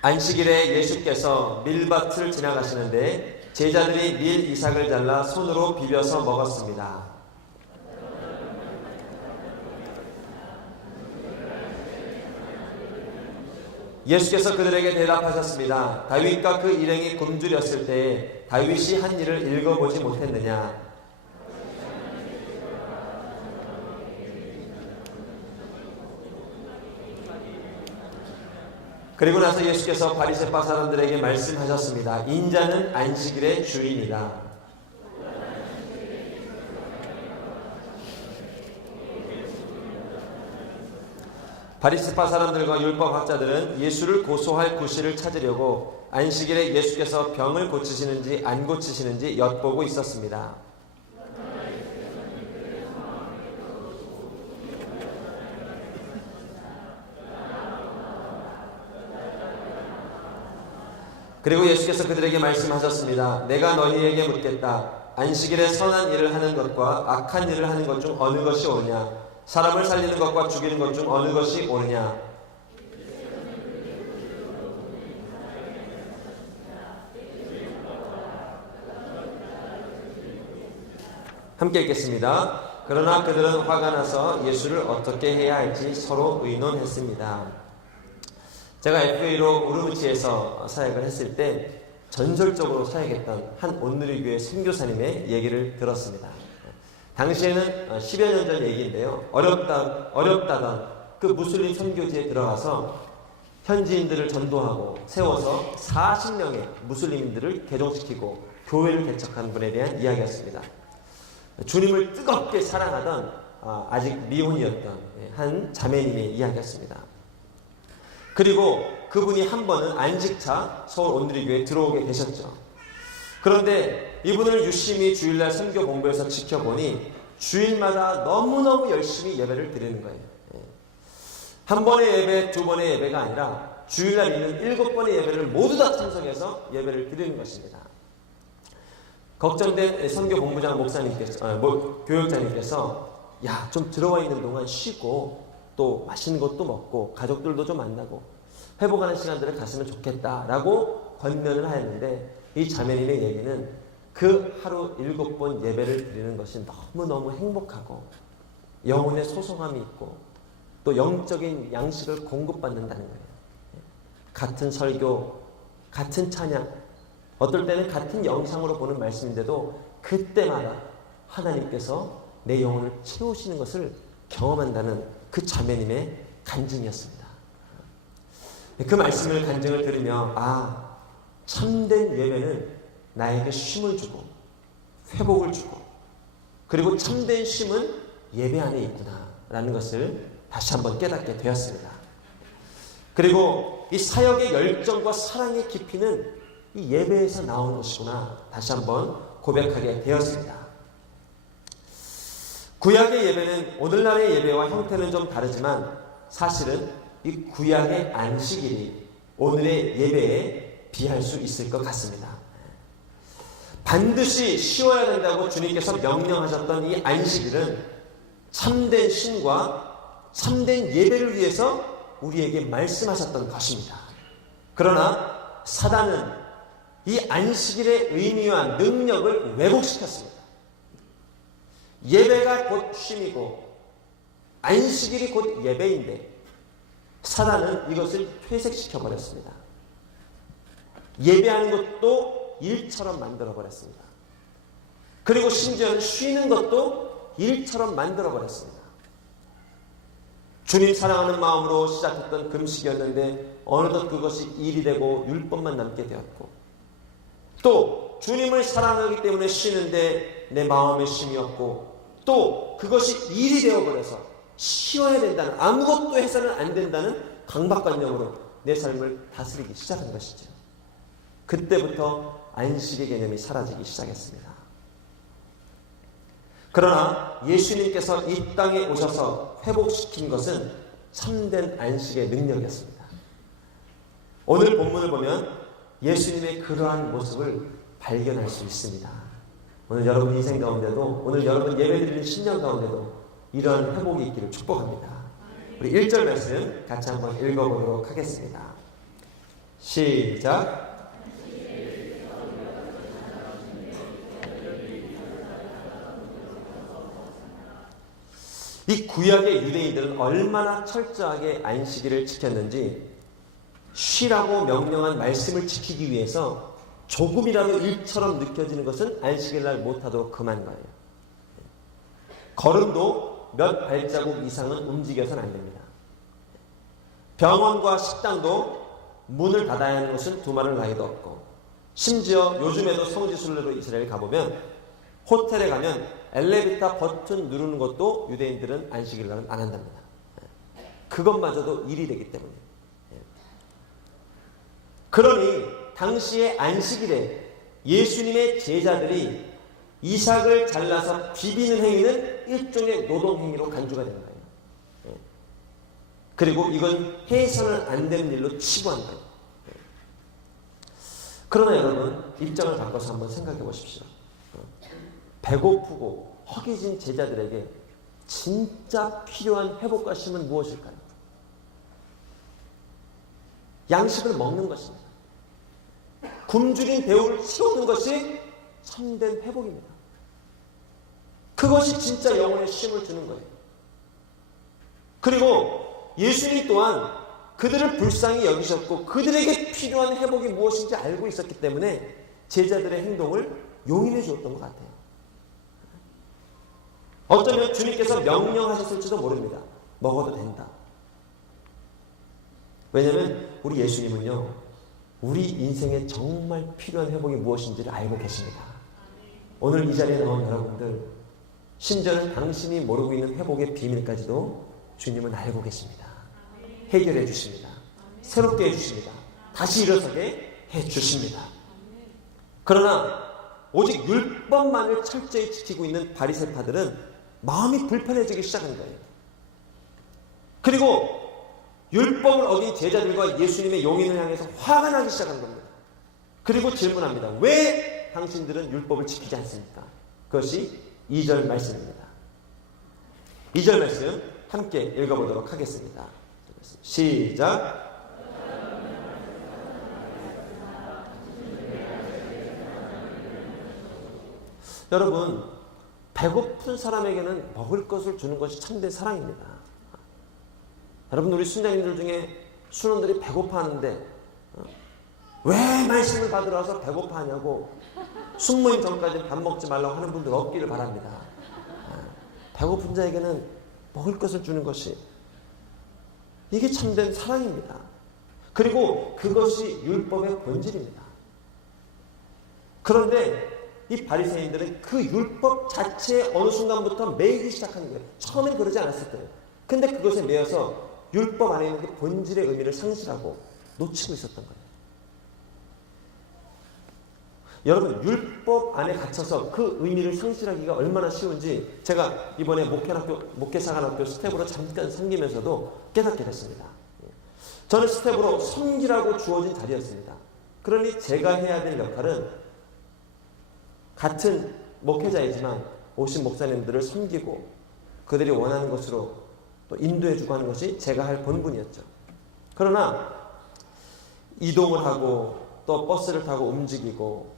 안식일에 예수께서 밀밭을 지나가시는데 제자들이 밀 이삭을 잘라 손으로 비벼서 먹었습니다. 예수께서 그들에게 대답하셨습니다. 다윗과 그 일행이 굶주렸을 때에 다윗이 한 일을 읽어보지 못했느냐? 그리고 나서 예수께서 바리새파 사람들에게 말씀하셨습니다. 인자는 안식일의 주인이다. 바리새파 사람들과 율법학자들은 예수를 고소할 구실을 찾으려고 안식일에 예수께서 병을 고치시는지 안 고치시는지 엿보고 있었습니다. 그리고 예수께서 그들에게 말씀하셨습니다. 내가 너희에게 묻겠다. 안식일에 선한 일을 하는 것과 악한 일을 하는 것 중 어느 것이 옳으냐? 사람을 살리는 것과 죽이는 것 중 어느 것이 옳으냐? 함께 읽겠습니다. 그러나 그들은 화가 나서 예수를 어떻게 해야 할지 서로 의논했습니다. 제가 FA로 우르무치에서 사역을 했을 때 전설적으로 사역했던 한 온누리교회 선교사님의 얘기를 들었습니다. 당시에는 10여 년 전 얘기인데요. 어렵다던 그 무슬림 선교지에 들어가서 현지인들을 전도하고 세워서 40명의 무슬림들을 개종시키고 교회를 개척한 분에 대한 이야기였습니다. 주님을 뜨겁게 사랑하던 아직 미혼이었던 한 자매님의 이야기였습니다. 그리고 그분이 한 번은 안식차 서울 온누리교회에 들어오게 되셨죠. 그런데 이분을 유심히 주일날 선교 본부에서 지켜보니 주일마다 너무너무 열심히 예배를 드리는 거예요. 한 번의 예배, 두 번의 예배가 아니라 주일날 있는 7번의 예배를 모두 다 참석해서 예배를 드리는 것입니다. 걱정된 선교 본부장 목사님께서, 교육자님께서 야, 좀 들어와 있는 동안 쉬고 또 맛있는 것도 먹고 가족들도 좀 만나고 회복하는 시간들을 갔으면 좋겠다라고 권면을 하였는데 이 자매님의 얘기는 그 하루 7번 예배를 드리는 것이 너무너무 행복하고 영혼의 소송함이 있고 또 영적인 양식을 공급받는다는 거예요. 같은 설교, 같은 찬양, 어떨 때는 같은 영상으로 보는 말씀인데도 그때마다 하나님께서 내 영혼을 채우시는 것을 경험한다는 그 자매님의 간증이었습니다. 그 말씀을 간증을 들으며 참된 예배는 나에게 쉼을 주고 회복을 주고 그리고 참된 쉼은 예배 안에 있구나 라는 것을 다시 한번 깨닫게 되었습니다. 그리고 이 사역의 열정과 사랑의 깊이는 이 예배에서 나오는 것이구나 다시 한번 고백하게 되었습니다. 구약의 예배는 오늘날의 예배와 형태는 좀 다르지만 사실은 이 구약의 안식일이 오늘의 예배에 비할 수 있을 것 같습니다. 반드시 쉬어야 된다고 주님께서 명령하셨던 이 안식일은 참된 쉼과 참된 예배를 위해서 우리에게 말씀하셨던 것입니다. 그러나 사단은 이 안식일의 의미와 능력을 왜곡시켰습니다. 예배가 곧 쉼이고 안식일이 곧 예배인데 사단은 이것을 퇴색시켜버렸습니다. 예배하는 것도 일처럼 만들어버렸습니다. 그리고 심지어는 쉬는 것도 일처럼 만들어버렸습니다. 주님 사랑하는 마음으로 시작했던 금식이었는데 어느덧 그것이 일이 되고 율법만 남게 되었고 또 주님을 사랑하기 때문에 쉬는데 내 마음의 쉼이었고 또 그것이 일이 되어버려서 쉬어야 된다는 아무것도 해서는 안 된다는 강박관념으로 내 삶을 다스리기 시작한 것이죠. 그때부터 안식의 개념이 사라지기 시작했습니다. 그러나 예수님께서 이 땅에 오셔서 회복시킨 것은 참된 안식의 능력이었습니다. 오늘 본문을 보면 예수님의 그러한 모습을 발견할 수 있습니다. 오늘 여러분 인생 가운데도 오늘 여러분 예배드리는 신년 가운데도 이러한 회복이 있기를 축복합니다. 우리 1절 말씀 같이 한번 읽어보도록 하겠습니다. 시작. 이 구약의 유대인들은 얼마나 철저하게 안식일을 지켰는지 쉬라고 명령한 말씀을 지키기 위해서 조금이라도 일처럼 느껴지는 것은 안식일날 못하도록 금한 거예요. 걸음도 몇 발자국 이상은 움직여서는 안 됩니다. 병원과 식당도 문을 닫아야 하는 것은 두말할 나위도 없고, 심지어 요즘에도 성지순례로 이스라엘 가보면 호텔에 가면 엘리베이터 버튼 누르는 것도 유대인들은 안식일날은 안 한답니다. 그것마저도 일이 되기 때문에. 그러니 당시의 안식일에 예수님의 제자들이 이삭을 잘라서 비비는 행위는 일종의 노동행위로 간주가 되는 거예요. 그리고 이건 해서는 안 되는 일로 치부한 거예요. 그러나 여러분, 입장을 바꿔서 한번 생각해 보십시오. 배고프고 허기진 제자들에게 진짜 필요한 회복과 쉼은 무엇일까요? 양식을 먹는 것입니다. 굶주린 배우를 채우는 것이 참된 회복입니다. 그것이 진짜 영혼의 쉼을 주는 거예요. 그리고 예수님 또한 그들을 불쌍히 여기셨고 그들에게 필요한 회복이 무엇인지 알고 있었기 때문에 제자들의 행동을 용인해 주었던 것 같아요. 어쩌면 주님께서 명령하셨을지도 모릅니다. 먹어도 된다. 왜냐하면 우리 예수님은요, 우리 인생에 정말 필요한 회복이 무엇인지를 알고 계십니다. 오늘 이 자리에 나온 여러분들, 심지어는 당신이 모르고 있는 회복의 비밀까지도 주님은 알고 계십니다. 해결해 주십니다. 새롭게 해주십니다. 다시 일어서게 해주십니다. 그러나 오직 율법만을 철저히 지키고 있는 바리새파들은 마음이 불편해지기 시작한 거예요. 그리고 율법을 어긴 제자들과 예수님의 용인을 향해서 화가 나기 시작한 겁니다. 그리고 질문합니다. 왜 당신들은 율법을 지키지 않습니까? 그것이 2절 말씀입니다. 2절 말씀 함께 읽어보도록 하겠습니다. 시작. 여러분, 배고픈 사람에게는 먹을 것을 주는 것이 참된 사랑입니다. 여러분, 우리 순장님들 중에 순원들이 배고파하는데 왜 말씀을 받으러 와서 배고파하냐고 순모임 전까지 밥 먹지 말라고 하는 분들 없기를 바랍니다. 배고픈 자에게는 먹을 것을 주는 것이, 이게 참된 사랑입니다. 그리고 그것이 율법의 본질입니다. 그런데 이 바리새인들은 그 율법 자체에 어느 순간부터 매이기 시작하는 거예요. 처음엔 그러지 않았을 거예요. 근데 그것에 매여서 율법 안에 있는 그 본질의 의미를 상실하고 놓치고 있었던 거예요. 여러분, 율법 안에 갇혀서 그 의미를 상실하기가 얼마나 쉬운지 제가 이번에 목회사관학교 스텝으로 잠깐 섬기면서도 깨닫게 됐습니다. 저는 스텝으로 섬기라고 주어진 자리였습니다. 그러니 제가 해야 될 역할은 같은 목회자이지만 오신 목사님들을 섬기고 그들이 원하는 것으로 또 인도해주고 하는 것이 제가 할 본분이었죠. 그러나 이동을 하고 또 버스를 타고 움직이고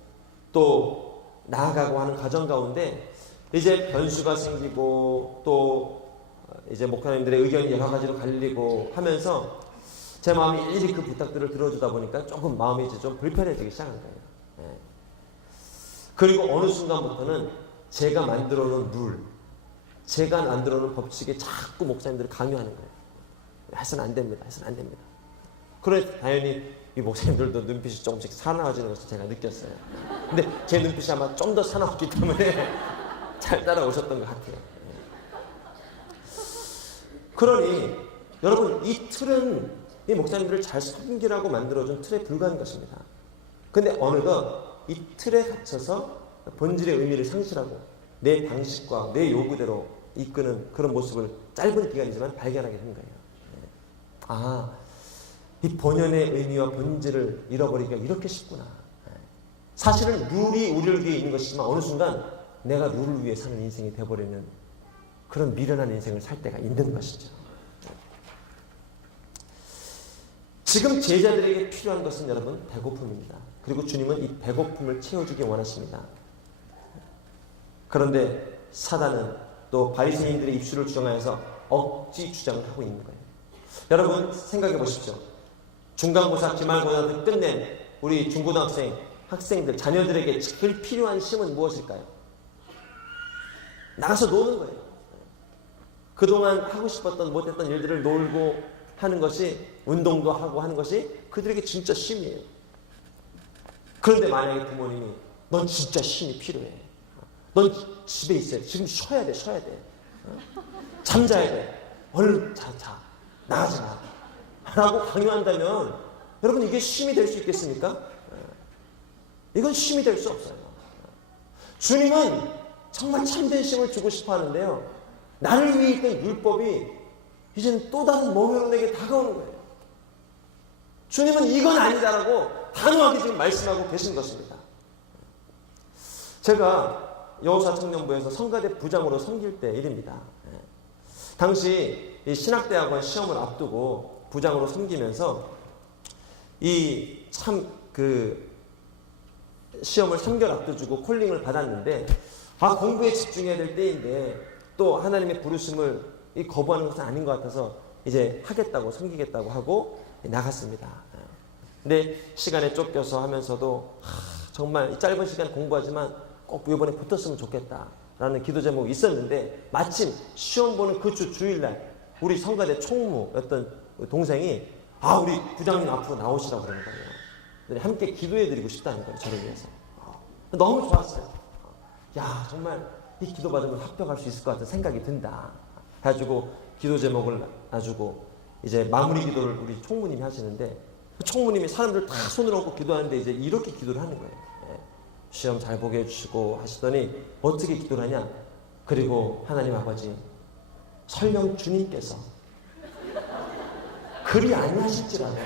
또 나아가고 하는 과정 가운데 이제 변수가 생기고 또 이제 목사님들의 의견이 여러 가지로 갈리고 하면서 제 마음이 일일이 그 부탁들을 들어주다 보니까 조금 마음이 이제 좀 불편해지기 시작한 거예요. 그리고 어느 순간부터는 제가 만들어 놓은 룰, 제가 만들어 놓은 법칙에 자꾸 목사님들이 강요하는 거예요. 해서는 안 됩니다. 해서는 안 됩니다. 그래서 당연히 이 목사님들도 눈빛이 조금씩 사나워지는 것을 제가 느꼈어요. 근데 제 눈빛이 아마 좀 더 사나웠기 때문에 잘 따라오셨던 것 같아요. 그러니 여러분, 이 틀은 이 목사님들을 잘 섬기라고 만들어준 틀에 불과한 것입니다. 근데 어느덧 이 틀에 갇혀서 본질의 의미를 상실하고 내 방식과 내 요구대로 이끄는 그런 모습을 짧은 기간이지만 발견하게 된 거예요. 아, 이 본연의 의미와 본질을 잃어버리기가 이렇게 쉽구나. 사실은 룰이 우리를 위해 있는 것이지만 어느 순간 내가 룰을 위해 사는 인생이 되어버리는 그런 미련한 인생을 살 때가 있는 것이죠. 지금 제자들에게 필요한 것은 여러분 배고픔입니다. 그리고 주님은 이 배고픔을 채워주기 원하십니다. 그런데 사단은 또 바리새인들의 입술을 주장하여서 억지 주장을 하고 있는 거예요. 여러분 생각해 보십시오. 중간고사, 기말고사를 끝낸 우리 중고등학생, 학생들, 자녀들에게 제일 필요한 시험은 무엇일까요? 나가서 노는 거예요. 그동안 하고 싶었던 못했던 일들을 놀고 하는 것이, 운동도 하고 하는 것이 그들에게 진짜 쉼이에요. 그런데 만약에 부모님이 넌 진짜 쉼이 필요해. 넌 집에 있어야 돼. 지금 쉬어야 돼. 잠자야 돼. 얼른 자. 나가지 마. 라고 강요한다면 여러분 이게 쉼이 될 수 있겠습니까? 이건 쉼이 될 수 없어요. 주님은 정말 참된 쉼을 주고 싶어 하는데요. 나를 위해 있던 율법이 이제는 또 다른 몸으로 내게 다가오는 거예요. 주님은 이건 아니다라고 단호하게 지금 말씀하고 계신 것입니다. 제가 여호사 청년부에서 성가대 부장으로 섬길 때 일입니다. 당시 이 신학대학원 시험을 앞두고 부장으로 섬기면서 이 참 시험을 3개월 앞두고 콜링을 받았는데 공부에 집중해야 될 때인데 또 하나님의 부르심을 거부하는 것은 아닌 것 같아서 이제 하겠다고 섬기겠다고 하고 나갔습니다. 근데 시간에 쫓겨서 하면서도 정말 짧은 시간 공부하지만 꼭 이번에 붙었으면 좋겠다라는 기도 제목이 있었는데 마침 시험 보는 그 주일날 우리 성가대 총무였던 동생이 우리 부장님 앞으로 나오시라고 그러는 거예요. 함께 기도해드리고 싶다는 거예요. 저를 위해서. 너무 좋았어요. 야 정말 이 기도 받으면 합격할 수 있을 것 같은 생각이 든다. 해가지고 기도 제목을 놔주고 이제 마무리 기도를 우리 총무님이 하시는데 그 총무님이 사람들 다 손을 얹고 기도하는데 이제 이렇게 기도를 하는 거예요. 시험 잘 보게 해주시고 하시더니 어떻게 기도를 하냐. 그리고 하나님 아버지 설령 주님께서 그리 아니하실지라도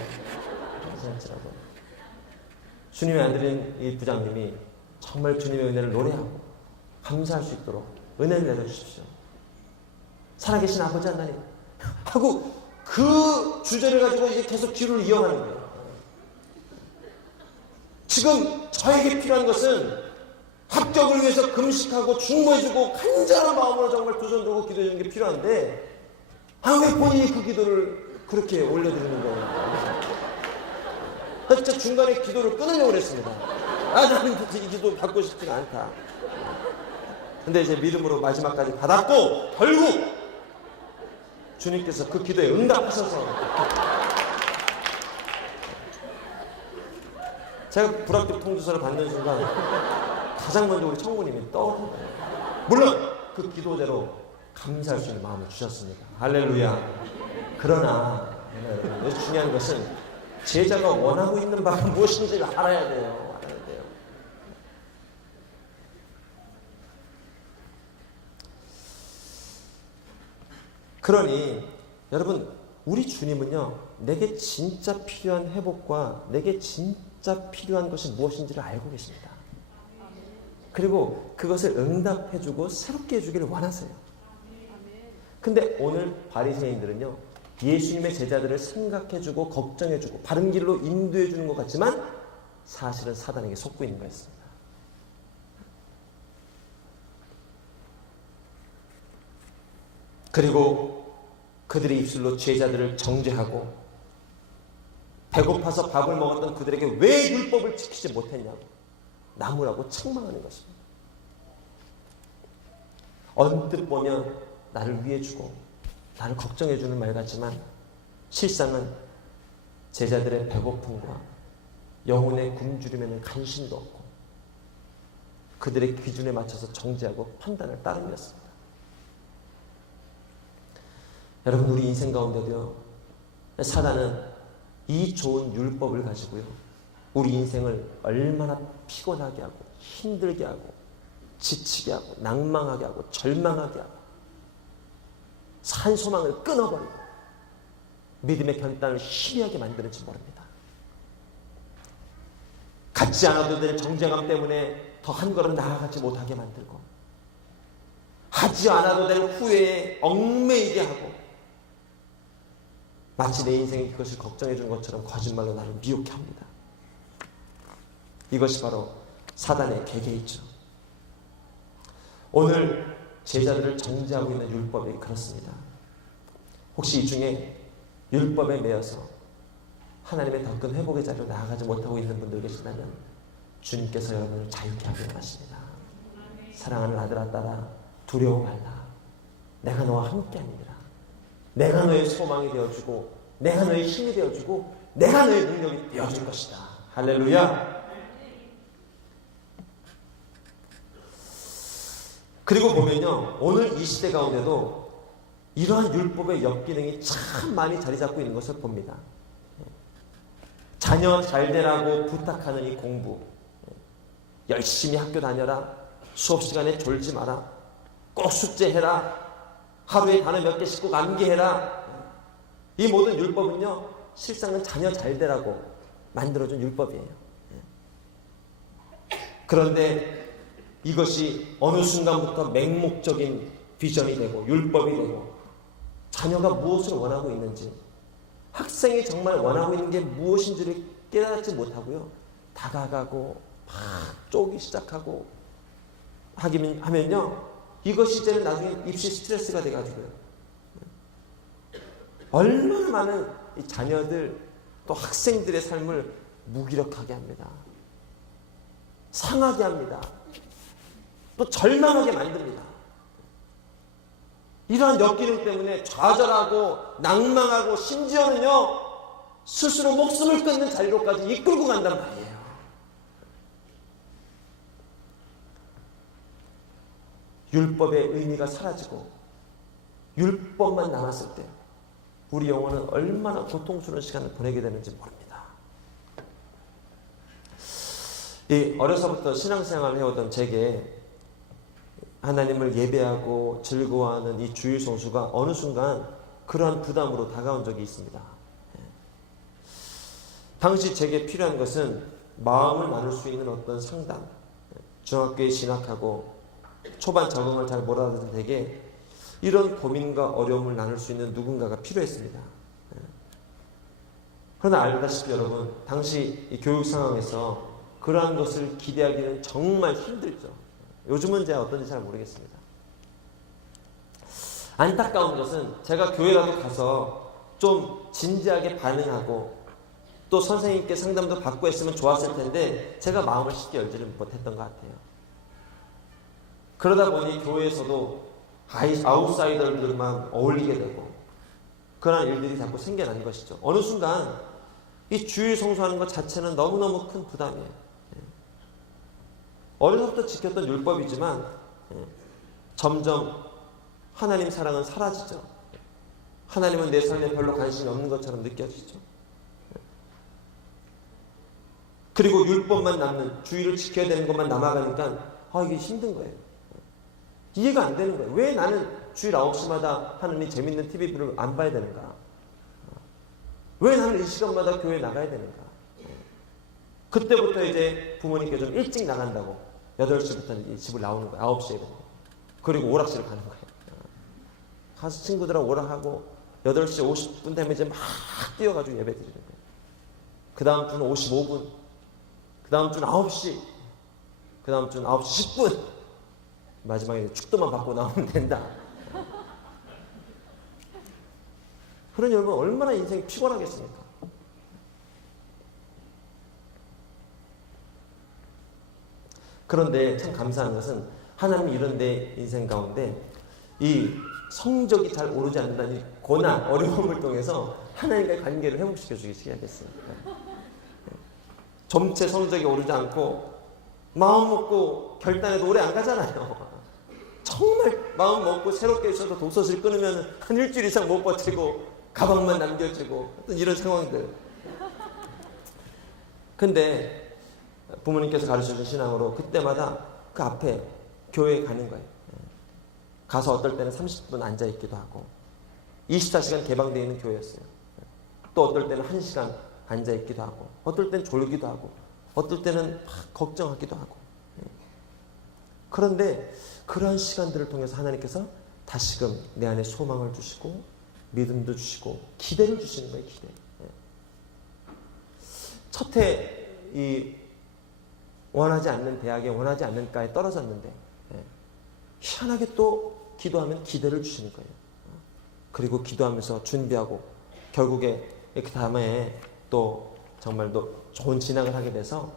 주님의 아들인 이 부장님이 정말 주님의 은혜를 노래하고 감사할 수 있도록 은혜를 내려주십시오. 살아계신 아버지 하나님 하고 그 주제를 가지고 이제 계속 기도를 이어가는 거예요. 지금 저에게 필요한 것은 합격을 위해서 금식하고 중보해주고 간절한 마음으로 정말 두 손 들고 기도해주는 게 필요한데 왜 본인이 그 기도를 그렇게 올려드리는 거예요? 진짜 중간에 기도를 끊으려고 그랬습니다. 나는 이 기도 받고 싶지가 않다. 근데 이제 믿음으로 마지막까지 받았고 결국 주님께서 그 기도에 응답하셔서 제가 불합격 통지서를 받는 순간 가장 먼저 우리 청구님이 떠오르는 거예요. 물론 그 기도대로 감사할 수 있는 마음을 주셨습니다. 할렐루야. 그러나 중요한 것은 제자가 원하고 있는 바가 무엇인지를 알아야 돼요. 그러니 여러분 우리 주님은요 내게 진짜 필요한 회복과 내게 진짜 필요한 것이 무엇인지를 알고 계십니다. 그리고 그것을 응답해주고 새롭게 해주기를 원하세요. 근데 오늘 바리새인들은요 예수님의 제자들을 생각해주고 걱정해주고 바른 길로 인도해주는 것 같지만 사실은 사단에게 속고 있는 거였습니다. 그리고 그들의 입술로 제자들을 정죄하고 배고파서 밥을 먹었던 그들에게 왜 율법을 지키지 못했냐고 나무라고 책망하는 것입니다. 언뜻 보면 나를 위해주고 나를 걱정해주는 말 같지만 실상은 제자들의 배고픔과 영혼의 굶주림에는 관심도 없고 그들의 기준에 맞춰서 정죄하고 판단을 따름이었습니다. 여러분 우리 인생 가운데도요 사단은 이 좋은 율법을 가지고요 우리 인생을 얼마나 피곤하게 하고 힘들게 하고 지치게 하고 낭망하게 하고 절망하게 하고 산 소망을 끊어버리고 믿음의 결단을 희미하게 만드는지 모릅니다. 갖지 않아도 될 정죄감 때문에 더 한 걸음 나아가지 못하게 만들고 하지 않아도 될 후회에 얽매이게 하고 마치 내 인생이 그것을 걱정해 주는 것처럼 거짓말로 나를 미혹해 합니다. 이것이 바로 사단의 계계이죠. 오늘 제자들을 정죄하고 있는 율법이 그렇습니다. 혹시 이 중에 율법에 매여서 하나님의 더 큰 회복의 자리로 나아가지 못하고 있는 분들 계신다면 주님께서 여러분을 자유케 하기 원하십니다. 사랑하는 아들아 딸아, 두려워 말라. 내가 너와 함께 하니라. 내가 너의 소망이 되어주고 내가 너의 힘이 되어주고 내가 너의 능력이 되어줄 것이다. 할렐루야. 그리고 보면요, 오늘 이 시대 가운데도 이러한 율법의 역기능이 참 많이 자리 잡고 있는 것을 봅니다. 자녀 잘 되라고 부탁하는 이 공부, 열심히 학교 다녀라, 수업 시간에 졸지 마라, 꼭 숙제해라, 하루에 단어 몇 개씩 꼭 암기해라. 이 모든 율법은요, 실상은 자녀 잘 되라고 만들어준 율법이에요. 그런데 이것이 어느 순간부터 맹목적인 비전이 되고 율법이 되고 자녀가 무엇을 원하고 있는지, 학생이 정말 원하고 있는 게 무엇인지를 깨닫지 못하고요, 다가가고 막 쪼기 시작하고 하면요, 이것이 이제는 나중에 입시 스트레스가 돼가지고요, 얼마나 많은 이 자녀들 또 학생들의 삶을 무기력하게 합니다. 상하게 합니다. 또 절망하게 만듭니다. 이러한 역기능 때문에 좌절하고 낭망하고 심지어는요, 스스로 목숨을 끊는 자리로까지 이끌고 간단 말이에요. 율법의 의미가 사라지고 율법만 남았을 때 우리 영혼은 얼마나 고통스러운 시간을 보내게 되는지 모릅니다. 이 어려서부터 신앙생활을 해오던 제게 하나님을 예배하고 즐거워하는 이 주일 성수가 어느 순간 그러한 부담으로 다가온 적이 있습니다. 당시 제게 필요한 것은 마음을 나눌 수 있는 어떤 상담, 중학교에 진학하고 초반 적응을 잘 못하던 제게 이런 고민과 어려움을 나눌 수 있는 누군가가 필요했습니다. 그러나 알다시피 여러분, 당시 이 교육 상황에서 그러한 것을 기대하기는 정말 힘들죠. 요즘은 제가 어떤지 잘 모르겠습니다. 안타까운 것은 제가 교회라도 가서 좀 진지하게 반응하고 또 선생님께 상담도 받고 했으면 좋았을 텐데 제가 마음을 쉽게 열지를 못했던 것 같아요. 그러다 보니 교회에서도 아웃사이더들만 어울리게 되고 그런 일들이 자꾸 생겨난 것이죠. 어느 순간 이 주일 성수하는 것 자체는 너무너무 큰 부담이에요. 어려서부터 지켰던 율법이지만 점점 하나님 사랑은 사라지죠. 하나님은 내 삶에 별로 관심이 없는 것처럼 느껴지죠. 그리고 율법만 남는, 주의를 지켜야 되는 것만 남아가니까 이게 힘든 거예요. 이해가 안 되는 거예요. 왜 나는 주일 9시마다 하는 이 재밌는 TV를 안 봐야 되는가? 왜 나는 이 시간마다 교회에 나가야 되는가? 그때부터 이제 부모님께 좀 일찍 나간다고 8시부터 집을 나오는 거예요. 9시에. 그리고 오락실을 가는 거예요. 가서 친구들하고 오락하고 8시 50분 되면 이제 막 뛰어가지고 예배 드리는 거예요. 그 다음 주는 55분, 그 다음 주는 9시, 그 다음 주는 9시 10분, 마지막에 축도만 받고 나오면 된다. 그러니 여러분, 얼마나 인생이 피곤하겠습니까? 그런데 참 감사한 것은 하나님이 이런 내 인생 가운데 이 성적이 잘 오르지 않는다는 이 고난, 어려움을 통해서 하나님과의 관계를 회복시켜 주기 시작했습니다. 점체 성적이 오르지 않고 마음 먹고 결단해도 오래 안 가잖아요. 정말 마음 먹고 새롭게 있어서 독서실 끊으면 한 일주일 이상 못 버티고 가방만 남겨지고 어떤 이런 상황들. 근데 부모님께서 가르쳐준 신앙으로 그때마다 그 앞에 교회에 가는 거예요. 가서 어떨 때는 30분 앉아있기도 하고 24시간 개방되어 있는 교회였어요. 또 어떨 때는 1시간 앉아있기도 하고 어떨 때는 졸기도 하고 어떨 때는 막 걱정하기도 하고. 그런데 그러한 시간들을 통해서 하나님께서 다시금 내 안에 소망을 주시고 믿음도 주시고 기대를 주시는 거예요. 기대. 첫해 이 원하지 않는 대학에 원하지 않는 과에 떨어졌는데 희한하게 또 기도하면 기대를 주시는 거예요. 그리고 기도하면서 준비하고 결국에 그 다음에 또 정말 또 좋은 진학을 하게 돼서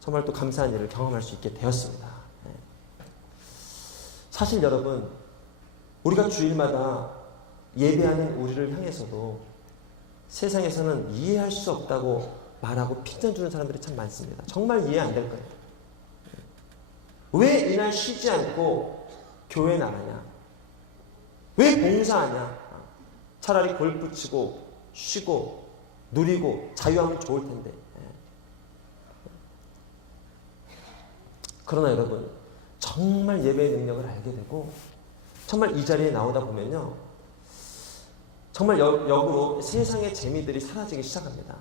정말 또 감사한 일을 경험할 수 있게 되었습니다. 사실 여러분, 우리가 주일마다 예배하는 우리를 향해서도 세상에서는 이해할 수 없다고 말하고 핀잔 주는 사람들이 참 많습니다. 정말 이해 안 될 거예요. 왜 이날 쉬지 않고 교회 나가냐? 왜 봉사하냐? 차라리 골프 치고 쉬고 누리고 자유하면 좋을 텐데. 그러나 여러분, 정말 예배의 능력을 알게 되고 정말 이 자리에 나오다 보면요, 정말 역으로 세상의 재미들이 사라지기 시작합니다.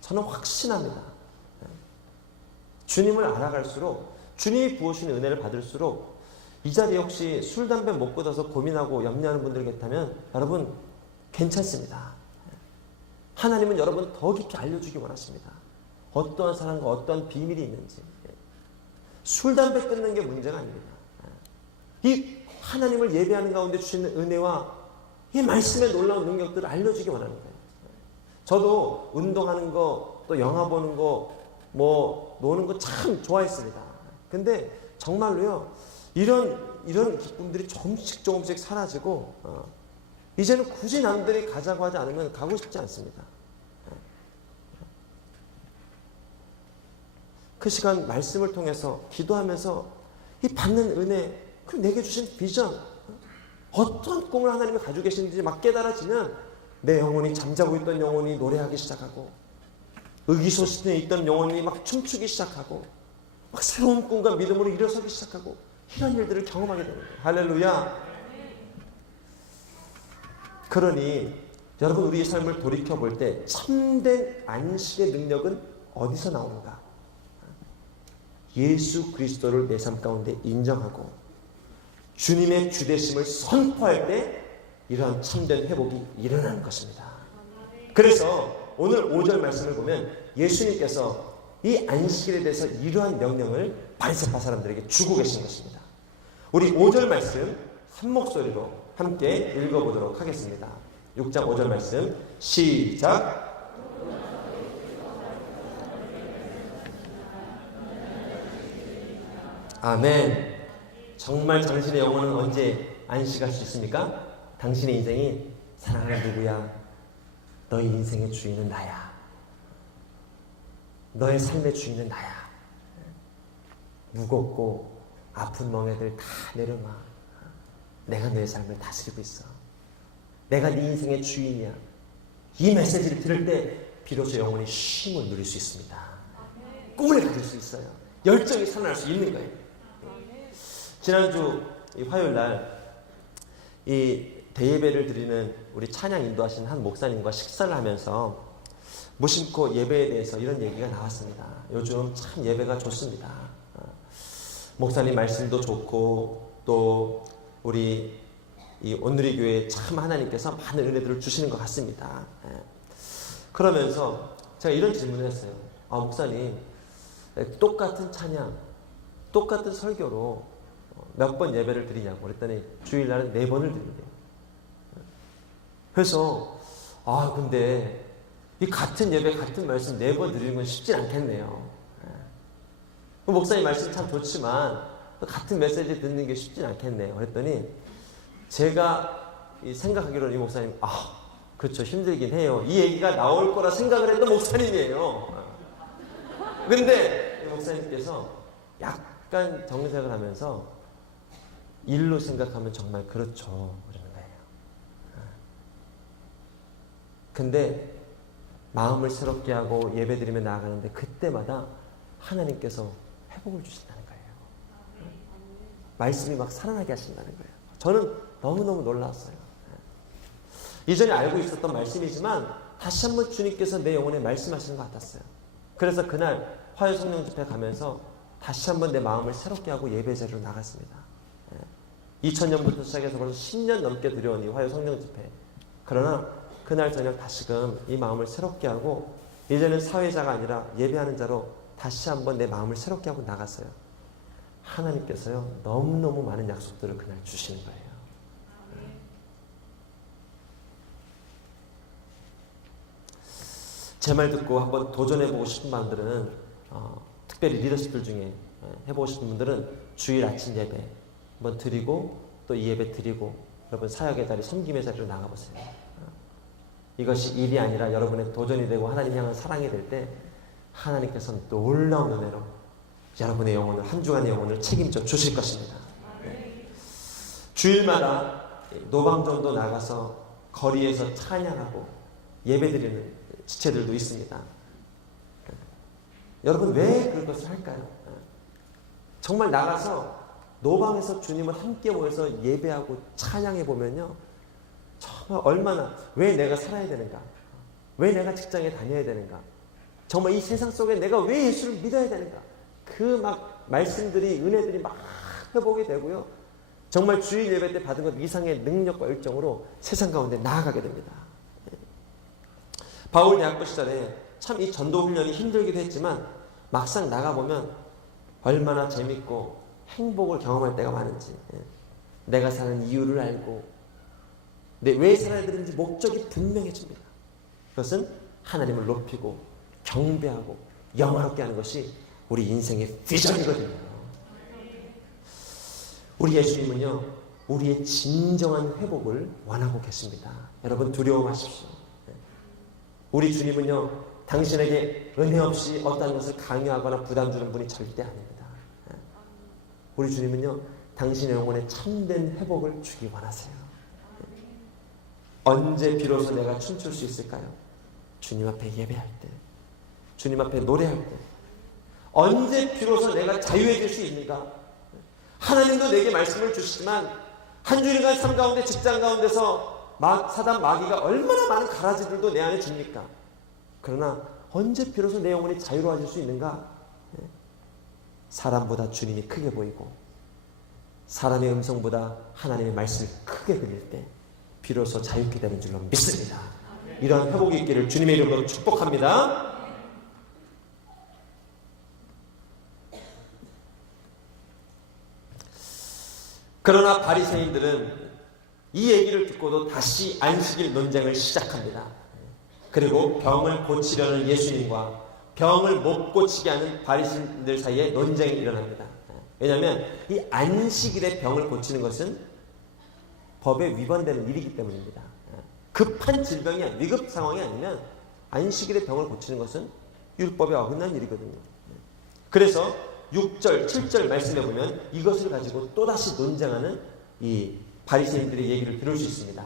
저는 확신합니다. 주님을 알아갈수록, 주님이 부어주시는 은혜를 받을수록 이 자리에 혹시 술, 담배 못 끊어서 고민하고 염려하는 분들이 계시다면 여러분 괜찮습니다. 하나님은 여러분 더 깊이 알려주기 원하십니다. 어떠한 사람과 어떠한 비밀이 있는지. 술, 담배 끊는 게 문제가 아닙니다. 이 하나님을 예배하는 가운데 주시는 은혜와 이 말씀의 놀라운 능력들을 알려주기 원하는 거예요. 저도 운동하는 거, 또 영화 보는 거, 뭐 노는 거 참 좋아했습니다. 근데 정말로요, 이런 기쁨들이 조금씩 사라지고 이제는 굳이 남들이 가자고 하지 않으면 가고 싶지 않습니다. 그 시간 말씀을 통해서 기도하면서 이 받는 은혜, 그리고 내게 주신 비전, 어떤 꿈을 하나님이 가지고 계시는지 막 깨달아지면 내 영혼이, 잠자고 있던 영혼이 노래하기 시작하고, 의기소침해 있던 영혼이 막 춤추기 시작하고, 막 새로운 꿈과 믿음으로 일어서기 시작하고, 이런 일들을 경험하게 됩니다. 할렐루야. 그러니 여러분, 우리의 삶을 돌이켜볼 때 참된 안식의 능력은 어디서 나오는가? 예수 그리스도를 내 삶 가운데 인정하고 주님의 주되심을 선포할 때 이러한 참된 회복이 일어나는 것입니다. 그래서 오늘 5절 말씀을 보면 예수님께서 이 안식일에 대해서 이러한 명령을 바리새파 사람들에게 주고 계신 것입니다. 우리 5절 말씀 한 목소리로 함께 읽어보도록 하겠습니다. 6장 5절 말씀 시작. 아멘. 정말 당신의 영혼은 언제 안식할 수 있습니까? 당신의 인생이 사랑하는 누구야? 너의 인생의 주인은 나야. 너의 삶의 주인은 나야. 무겁고 아픈 멍에들 다 내려놔. 내가 너의 삶을 다스리고 있어. 내가 네 인생의 주인이야. 이 메시지를 들을 때 비로소 영혼이 쉼을 누릴 수 있습니다. 꿈을 가질 수 있어요. 열정이 살아날 수 있는 거예요. 지난주 화요일 날 이 대예배를 드리는 우리 찬양 인도하신 한 목사님과 식사를 하면서 무심코 예배에 대해서 이런 얘기가 나왔습니다. 요즘 참 예배가 좋습니다. 목사님 말씀도 좋고 또 우리 이 온누리 교회에 참 하나님께서 많은 은혜들을 주시는 것 같습니다. 그러면서 제가 이런 질문을 했어요. 목사님, 똑같은 찬양, 똑같은 설교로 몇 번 예배를 드리냐고 그랬더니 주일날은 4번을 드린대요. 그래서 근데 이 같은 예배 같은 말씀 4번 드리는 건 쉽지 않겠네요. 목사님 말씀 참 좋지만 같은 메시지 듣는 게 쉽지 않겠네요. 그랬더니 제가 생각하기로는 이 목사님 그렇죠, 힘들긴 해요. 이 얘기가 나올 거라 생각을 했던 목사님이에요. 근데 이 목사님께서 약간 정색을 하면서 일로 생각하면 정말 그렇죠 그러는 거예요. 근데 마음을 새롭게 하고 예배드리며 나아가는데 그때마다 하나님께서 회복을 주신다는 거예요. 말씀이 막 살아나게 하신다는 거예요. 저는 너무너무 놀랐어요. 이전에 알고 있었던 말씀이지만 다시 한번 주님께서 내 영혼에 말씀하시는 것 같았어요. 그래서 그날 화요 성령 집회 가면서 다시 한번 내 마음을 새롭게 하고 예배 자리로 나갔습니다. 2000년부터 시작해서 벌써 10년 넘게 들여온 이 화요 성령 집회, 그러나 그날 저녁 다시금 이 마음을 새롭게 하고 이제는 사회자가 아니라 예배하는 자로 다시 한번 내 마음을 새롭게 하고 나갔어요. 하나님께서요 너무너무 많은 약속들을 그날 주시는 거예요. 제 말 듣고 한번 도전해보고 싶은 분들은 특별히 리더십들 중에 해보고 싶은 분들은 주일 아침 예배 한번 드리고 또 이 예배 드리고 여러분 사역의 자리, 섬김의 자리로 나가보세요. 이것이 일이 아니라 여러분의 도전이 되고 하나님 향한 사랑이 될 때 하나님께서는 놀라운 은혜로 여러분의 영혼을, 한 주간의 영혼을 책임져 주실 것입니다. 주일마다 노방전도 나가서 거리에서 찬양하고 예배드리는 지체들도 있습니다. 여러분 왜 그것을 할까요? 정말 나가서 노방에서 주님을 함께 모여서 예배하고 찬양해 보면요 정말 얼마나 왜 내가 살아야 되는가, 왜 내가 직장에 다녀야 되는가, 정말 이 세상 속에 내가 왜 예수를 믿어야 되는가, 그 막 말씀들이, 은혜들이 막 회복이 되고요 정말 주일 예배 때 받은 것 이상의 능력과 열정으로 세상 가운데 나아가게 됩니다. 바울 대학부 시절에 참 이 전도 훈련이 힘들기도 했지만 막상 나가보면 얼마나 재밌고 행복을 경험할 때가 많은지, 내가 사는 이유를 알고 왜 살아야 되는지 목적이 분명해집니다. 그것은 하나님을 높이고 경배하고 영화롭게 하는 것이 우리 인생의 비전이거든요. 우리 예수님은요 우리의 진정한 회복을 원하고 계십니다. 여러분 두려워 마십시오. 우리 주님은요 당신에게 은혜 없이 어떤 것을 강요하거나 부담 주는 분이 절대 아닙니다. 우리 주님은요 당신의 영혼에 참된 회복을 주기 원하세요. 언제 비로소 내가 춤출 수 있을까요? 주님 앞에 예배할 때, 주님 앞에 노래할 때. 언제 비로소 내가 자유해질 수 있는가? 하나님도 내게 말씀을 주시지만 한 주일간 삶 가운데, 직장 가운데서 사단 마귀가 얼마나 많은 가라지들도 내 안에 줍니까? 그러나 언제 비로소 내 영혼이 자유로워질 수 있는가? 사람보다 주님이 크게 보이고 사람의 음성보다 하나님의 말씀이 크게 들릴 때 비로소 자유케 되는 줄로 믿습니다. 이러한 회복이 있기를 주님의 이름으로 축복합니다. 그러나 바리새인들은 이 얘기를 듣고도 다시 안식일 논쟁을 시작합니다. 그리고 병을 고치려는 예수님과 병을 못 고치게 하는 바리새인들 사이에 논쟁이 일어납니다. 왜냐하면 이 안식일에 병을 고치는 것은 법에 위반되는 일이기 때문입니다. 급한 질병이 위급 상황이 아니면 안식일에 병을 고치는 것은 율법에 어긋난 일이거든요. 그래서 6절, 7절 말씀해 보면 이것을 가지고 또다시 논쟁하는 이 바리새인들의 얘기를 들을 수 있습니다.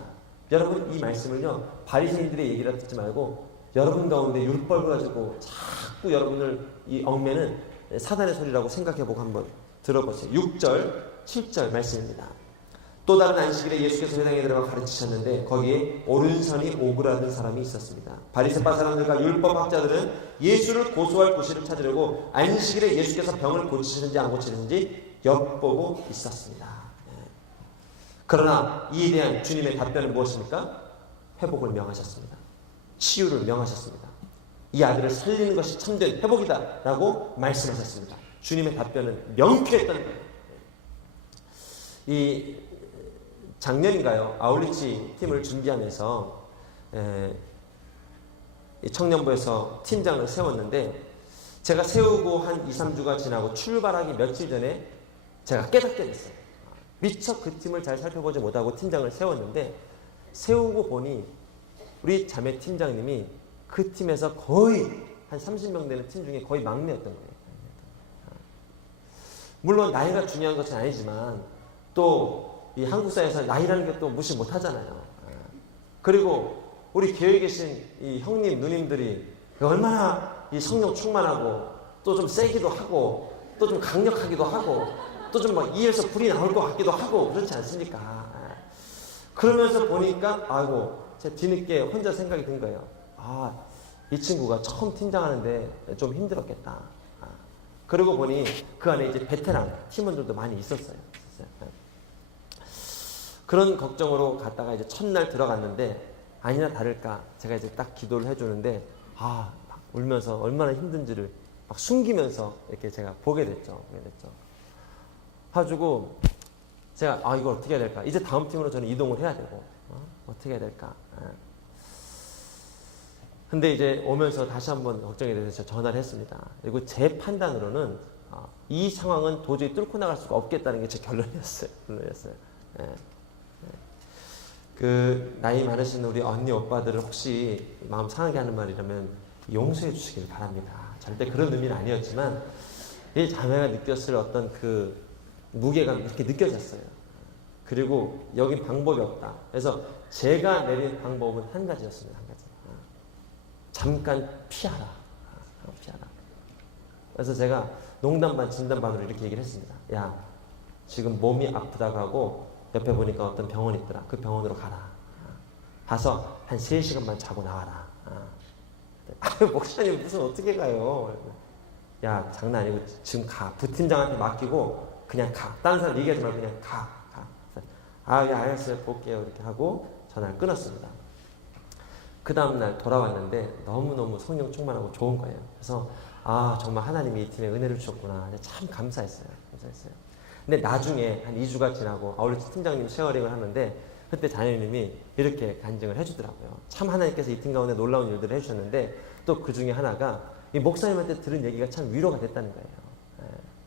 여러분 이 말씀을요 바리새인들의 얘기라 듣지 말고 여러분 가운데 율법을 가지고 자꾸 여러분을 이 얽매는 사단의 소리라고 생각해보고 한번 들어보세요. 6절, 7절 말씀입니다. 또 다른 안식일에 예수께서 회당에 들어가 가르치셨는데 거기에 오른손이 오그라든 사람이 있었습니다. 바리새파 사람들과 율법학자들은 예수를 고소할 구실을 찾으려고 안식일에 예수께서 병을 고치시는지 안 고치시는지 엿보고 있었습니다. 그러나 이에 대한 주님의 답변은 무엇입니까? 회복을 명하셨습니다. 치유를 명하셨습니다. 이 아들을 살리는 것이 참된 회복이다 라고 말씀하셨습니다. 주님의 답변은 명쾌했다는 거예요. 이 작년인가요? 아울리치 팀을 준비하면서 청년부에서 팀장을 세웠는데 제가 세우고 한 2, 3주가 지나고 출발하기 며칠 전에 제가 깨닫게 됐어요. 미처 그 팀을 잘 살펴보지 못하고 팀장을 세웠는데 세우고 보니 우리 자매 팀장님이 그 팀에서 거의 한 30명 되는 팀 중에 거의 막내였던 거예요. 물론 나이가 중요한 것은 아니지만 또 이 한국 사회에서 나이라는 게 또 무시 못 하잖아요. 그리고 우리 교회에 계신 이 형님, 누님들이 얼마나 이 성령 충만하고 또 좀 세기도 하고 또 좀 강력하기도 하고 또 좀 막 이에서 불이 나올 것 같기도 하고 그렇지 않습니까? 그러면서 보니까 아이고 제가 뒤늦게 혼자 생각이 든 거예요. 아, 이 친구가 처음 팀장하는데 좀 힘들었겠다. 그러고 보니 그 안에 이제 베테랑 팀원들도 많이 있었어요. 그런 걱정으로 갔다가 이제 첫날 들어갔는데 아니나 다를까 제가 이제 딱 기도를 해주는데 막 울면서 얼마나 힘든지를 막 숨기면서 이렇게 제가 보게 됐죠. 해가지고 제가 이걸 어떻게 해야 될까? 이제 다음 팀으로 저는 이동을 해야 되고 어떻게 해야 될까? 근데 이제 오면서 다시 한번 걱정이 돼서 전화를 했습니다. 그리고 제 판단으로는 이 상황은 도저히 뚫고 나갈 수가 없겠다는 게 제 결론이었어요. 그 나이 많으신 우리 언니 오빠들을 혹시 마음 상하게 하는 말이라면 용서해 주시길 바랍니다. 절대 그런 의미는 아니었지만 이 자매가 느꼈을 어떤 그 무게감이 이렇게 느껴졌어요. 그리고 여긴 방법이 없다. 그래서 제가 내린 방법은 한 가지였습니다. 한 가지. 잠깐 피하라. 피하라. 그래서 제가 농담 반 진담 반으로 이렇게 얘기를 했습니다. 야, 지금 몸이 아프다고 하고 옆에 보니까 어떤 병원이 있더라. 그 병원으로 가라. 가서 한 3시간만 자고 나와라. 목사님 무슨 어떻게 가요? 야, 장난 아니고 지금 가. 부팀장한테 맡기고 그냥 가. 다른 사람 얘기하지 말고 그냥 가. 예, 알겠어요. 볼게요. 이렇게 하고 전화를 끊었습니다. 그 다음날 돌아왔는데 너무너무 성령 충만하고 좋은 거예요. 그래서 정말 하나님이 이 팀에 은혜를 주셨구나. 참 감사했어요. 근데 나중에 한 2주가 지나고 아울렛 팀장님 쉐어링을 하는데 그때 자녀님이 이렇게 간증을 해주더라고요. 참 하나님께서 이 팀 가운데 놀라운 일들을 해주셨는데 또 그 중에 하나가 이 목사님한테 들은 얘기가 참 위로가 됐다는 거예요.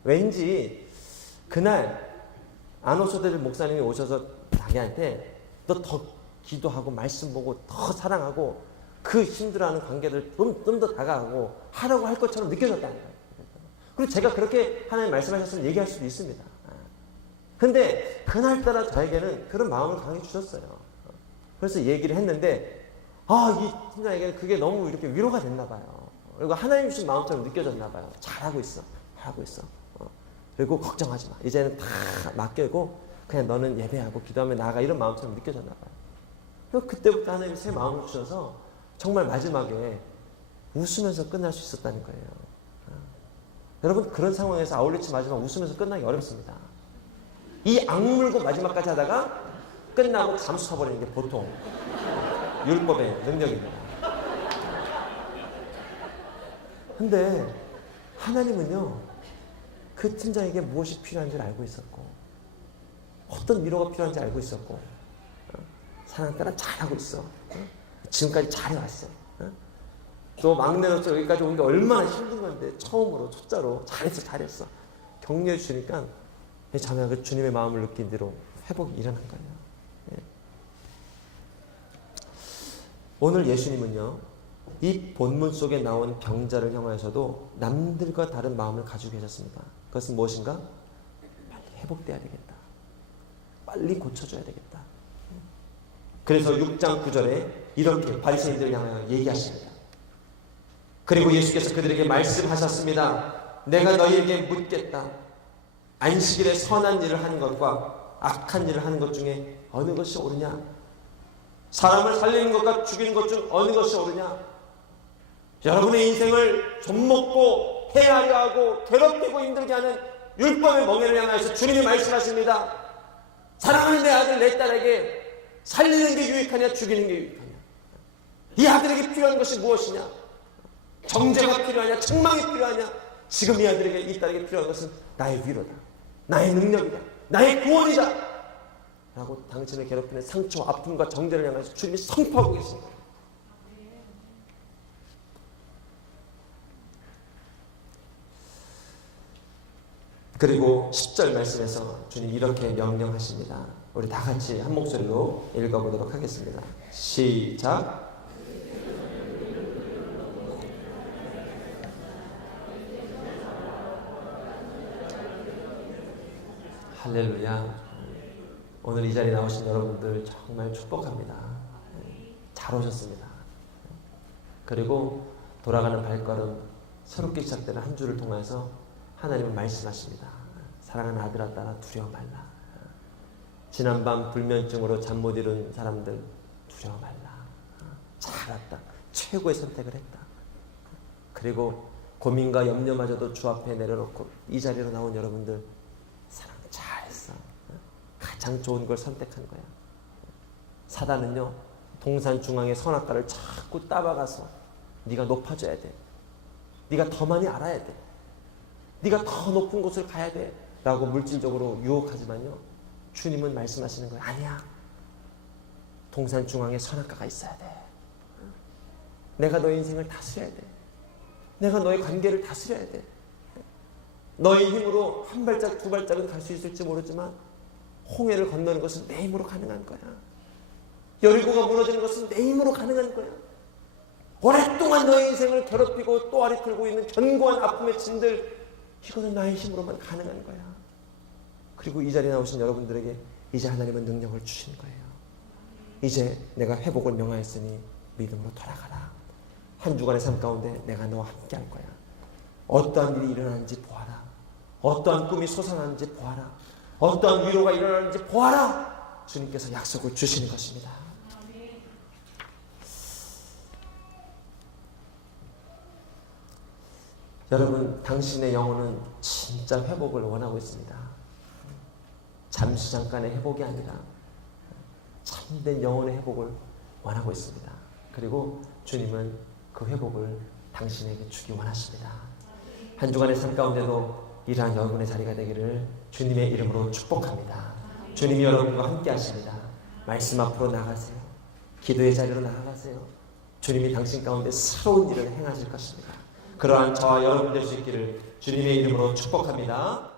왠지 그날 안 오셔도 될 목사님이 오셔서 자기한테 너 더 기도하고 말씀 보고 더 사랑하고 그 힘들어하는 관계들 좀 더 다가가고 하라고 할 것처럼 느껴졌다는 거예요. 그리고 제가 그렇게 하나님 말씀하셨으면 얘기할 수도 있습니다. 근데 그날따라 저에게는 그런 마음을 강하게 주셨어요. 그래서 얘기를 했는데 이 팀장에게는 그게 너무 이렇게 위로가 됐나 봐요. 그리고 하나님 주신 마음처럼 느껴졌나 봐요. 잘하고 있어. 그리고 걱정하지 마. 이제는 다 맡기고 그냥 너는 예배하고 기도하며 나아가 이런 마음처럼 느껴졌나 봐요. 그리고 그때부터 하나님이 새 마음을 주셔서 정말 마지막에 웃으면서 끝날 수 있었다는 거예요. 여러분 그런 상황에서 아울렛이 마지막 웃으면서 끝나기 어렵습니다. 이 악물고 마지막까지 하다가 끝나고 잠수 타버리는 게 보통 율법의 능력입니다. 근데 하나님은요 그 팀장에게 무엇이 필요한지를 알고 있었고 어떤 위로가 필요한지 알고 있었고 사랑따라 잘하고 있어. 지금까지 잘해왔어. 또 막내로서 여기까지 온 게 얼마나 힘든 건데 처음으로 초짜로 잘했어. 격려해 주니까 자매가 주님의 마음을 느낀 대로 회복이 일어난 거예요. 오늘 예수님은요 이 본문 속에 나온 병자를 향하여서도 남들과 다른 마음을 가지고 계셨습니다. 그것은 무엇인가? 빨리 회복돼야 되겠다. 빨리 고쳐줘야 되겠다. 그래서 6장 9절에 이렇게 바리새인들을 향하여 얘기하십니다. 그리고 예수께서 그들에게 말씀하셨습니다. 내가 너희에게 묻겠다. 안식일에 선한 일을 하는 것과 악한 일을 하는 것 중에 어느 것이 옳으냐? 사람을 살리는 것과 죽이는 것 중 어느 것이 옳으냐? 여러분의 인생을 좀먹고 해하려 하고 괴롭히고 힘들게 하는 율법의 멍에를 향해서 주님이 말씀하십니다. 사랑하는 내 아들 내 딸에게 살리는 게 유익하냐 죽이는 게 유익하냐? 이 아들에게 필요한 것이 무엇이냐? 정죄가 필요하냐? 책망이 필요하냐? 지금 이 아들에게 이 딸에게 필요한 것은 나의 위로다. 나의 능력이다. 나의 구원이다. 라고 당신을 괴롭히는 상처와 아픔과 정죄를 향해서 주님이 선포하고 계십니다. 그리고 10절 말씀에서 주님 이렇게 명령하십니다. 우리 다 같이 한 목소리로 읽어보도록 하겠습니다. 시작. 할렐루야. 오늘 이 자리에 나오신 여러분들 정말 축복합니다. 잘 오셨습니다. 그리고 돌아가는 발걸음 새롭게 시작되는 한 주를 통해서 하나님은 말씀하십니다. 사랑하는 아들아 딸아 두려워 말라. 지난밤 불면증으로 잠 못 이룬 사람들 두려워 말라. 잘 왔다. 최고의 선택을 했다. 그리고 고민과 염려마저도 주 앞에 내려놓고 이 자리로 나온 여러분들 사랑 잘했어. 가장 좋은 걸 선택한 거야. 사단은요 동산 중앙의 선악과를 자꾸 따박아서 네가 높아져야 돼. 네가 더 많이 알아야 돼. 네가 더 높은 곳을 가야 돼. 라고 물질적으로 유혹하지만요. 주님은 말씀하시는 거예요. 아니야. 동산 중앙에 선악과가 있어야 돼. 내가 너의 인생을 다스려야 돼. 내가 너의 관계를 다스려야 돼. 너의 힘으로 한 발짝 두 발짝은 갈 수 있을지 모르지만 홍해를 건너는 것은 내 힘으로 가능한 거야. 여리고가 무너지는 것은 내 힘으로 가능한 거야. 오랫동안 너의 인생을 괴롭히고 또아리 틀고 있는 견고한 아픔의 짐들, 이거는 나의 힘으로만 가능한 거야. 그리고 이 자리에 나오신 여러분들에게 이제 하나님은 능력을 주신 거예요. 이제 내가 회복을 명하였으니 믿음으로 돌아가라. 한 주간의 삶 가운데 내가 너와 함께 할 거야. 어떠한 일이 일어나는지 보아라. 어떠한 꿈이 솟아나는지 보아라. 어떠한 위로가 일어나는지 보아라. 주님께서 약속을 주시는 것입니다. 여러분, 당신의 영혼은 진짜 회복을 원하고 있습니다. 잠시 잠깐의 회복이 아니라 참된 영혼의 회복을 원하고 있습니다. 그리고 주님은 그 회복을 당신에게 주기 원하십니다. 한 주간의 삶 가운데도 이러한 여러분의 자리가 되기를 주님의 이름으로 축복합니다. 주님이 여러분과 함께 하십니다. 말씀 앞으로 나가세요. 기도의 자리로 나아가세요. 주님이 당신 가운데 새로운 일을 행하실 것입니다. 그러한 저와 여러분 될 수 있기를 주님의 이름으로 축복합니다.